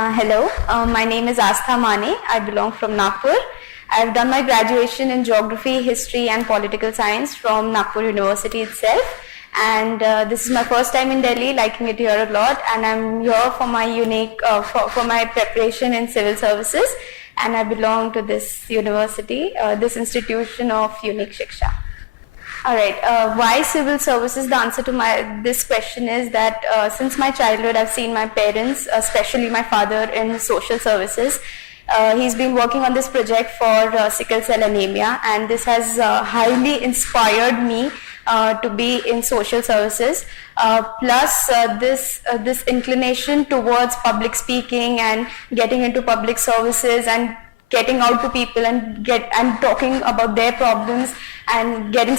Hello, my name is Astha Mane. I belong from Nagpur. I've done my graduation in Geography, History and Political Science from Nagpur University itself. And this is my first time in Delhi, liking it here a lot. And I'm here for my for my preparation in civil services. And I belong to this university, this institution of Unique Shiksha. Alright, why civil services? The answer to this question is that since my childhood I've seen my parents, especially my father, in social services. He's been working on this project for sickle cell anemia, and this has highly inspired me to be in social services. Plus this inclination towards public speaking and getting into public services and getting out to people and talking about their problems and getting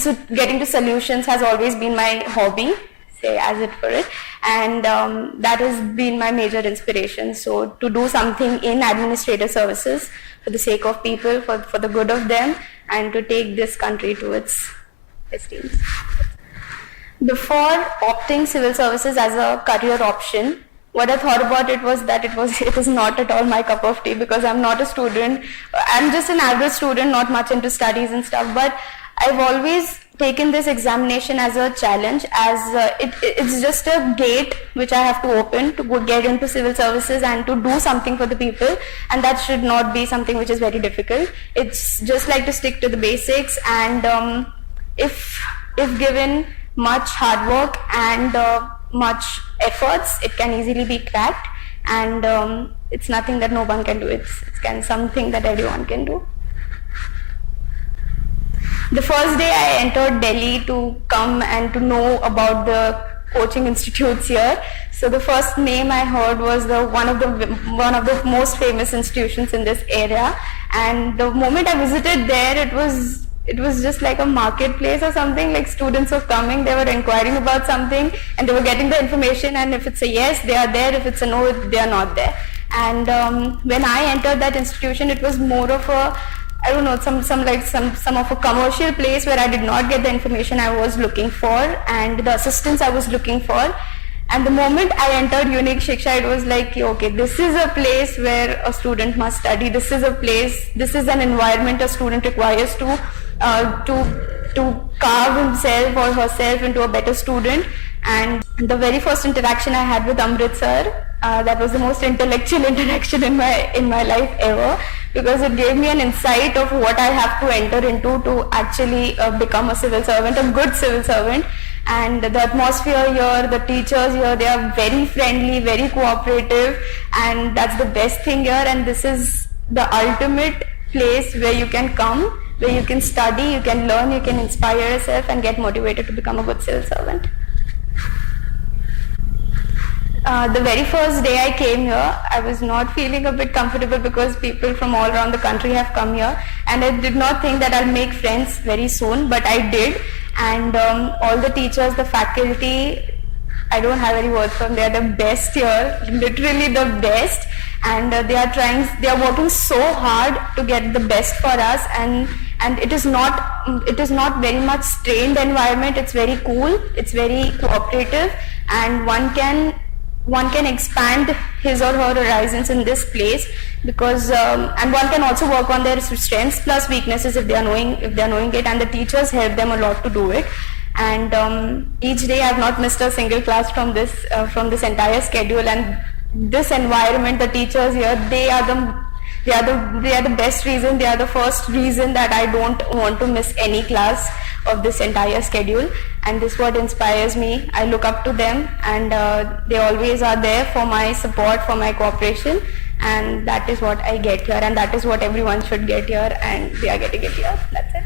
to solutions has always been my hobby, say as it for it, and that has been my major inspiration. So to do something in administrative services for the sake of people, for the good of them, and to take this country to its esteems. Before opting civil services as a career option, what I thought about it was that it was not at all my cup of tea, because I'm not a student. I'm just an average student, not much into studies and stuff, but I've always taken this examination as a challenge, as it's just a gate which I have to open to get into civil services and to do something for the people, and that should not be something which is very difficult. It's just like to stick to the basics, and if given much hard work and much efforts, it can easily be cracked, and it's nothing that no one can do. It's something that everyone can do. The first day I entered Delhi to come and to know about the coaching institutes here. So the first name I heard was one of the most famous institutions in this area. And the moment I visited there, it was just like a marketplace or something. Like, students were coming, they were inquiring about something, and they were getting the information. And if it's a yes, they are there. If it's a no, they are not there. And when I entered that institution, it was more of a, I don't know, some of a commercial place where I did not get the information I was looking for and the assistance I was looking for. And the moment I entered Unique Shiksha, it was like, okay, this is a place where a student must study. This is an environment a student requires to carve himself or herself into a better student. And the very first interaction I had with Amrit sir, that was the most intellectual interaction in my life ever, because it gave me an insight of what I have to enter into to actually become a civil servant, a good civil servant. And the atmosphere here, the teachers here, they are very friendly, very cooperative, and that's the best thing here. And this is the ultimate place where you can come, where you can study, you can learn, you can inspire yourself and get motivated to become a good civil servant. The very first day I came here, I was not feeling a bit comfortable because people from all around the country have come here, and I did not think that I'll make friends very soon, but I did. And all the teachers, the faculty, I don't have any words from them. They are the best here, literally the best, and they are working so hard to get the best for us, and it is not very much strained environment. It's very cool, it's very cooperative, and one can expand his or her horizons in this place, because and one can also work on their strengths plus weaknesses if they are knowing it, and the teachers help them a lot to do it. And each day I have not missed a single class from this entire schedule. And this environment, the teachers here, they are the best reason, they are the first reason that I don't want to miss any class of this entire schedule. And this is what inspires me. I look up to them, and they always are there for my support, for my cooperation, and that is what I get here, and that is what everyone should get here, and they are getting it here. That's it.